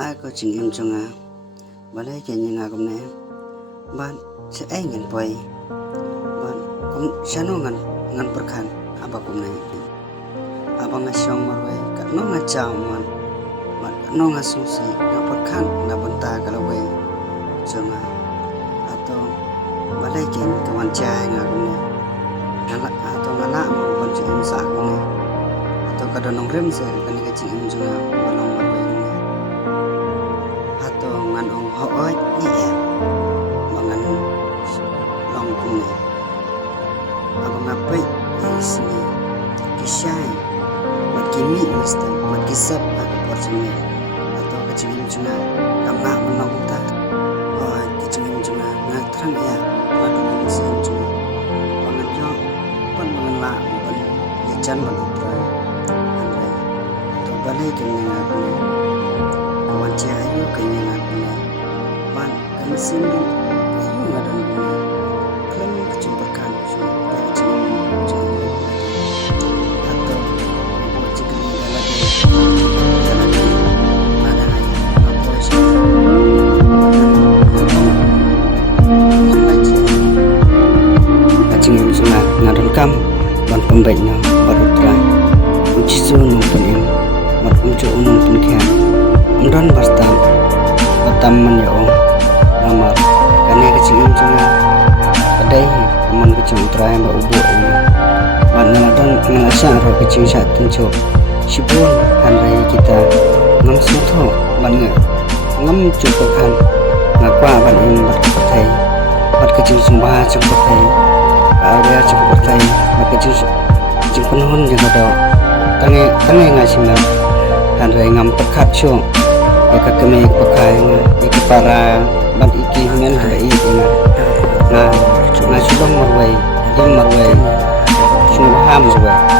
Ai có chừng em cho ngà bà lấy cái như ngà cũng nè bạn sẽ ai nhận quay bạn cũng sẽ nó ngăn perkan apa cũng nè abang ngasong marwe ka no ngacau man no ngasungsi na perkan na benta kalau we jonga atau balai ken kawan cai ngà cũng nè ngala atau ngala mau ban chim sa cũng nè atau kada nong rem se kan ka ching em jonga balong marwe atau ngan ong ho oi ni em mangan long cũng nè abang ngapai isni kisai mat kimi mesti mat kisap aku porcini atau kecingin cuna kama menang ta oh kecingin cuna ngat terang ya madu mesin cuna pangan jo pan mangan la pan yacan pan utra andai atau balai kenyang aku ni kawan cahayu kenyang aku ni pan mesin ayu ngadan aku ni klan kecumbakan so ya kecingin cuna kam ban pembek na baru try uji so nong penim mat unjo nong penkian ndon batam man ya ong namar kane kecingin cuma kadai aman kecing try ba ubo ini ban ngadon ngalasa ro kecing sa tenco sibun hanrai kita ngam sutho ban ngam cupakan ngakwa ban im bat kecing sumba cepatai ada cukup percaya maka jing penuhun yang ada tange ngasih handai ngam pekat syong ya kami pakai iki para ban iki men handai iki na subang marwai im marwai sungguh ham marwai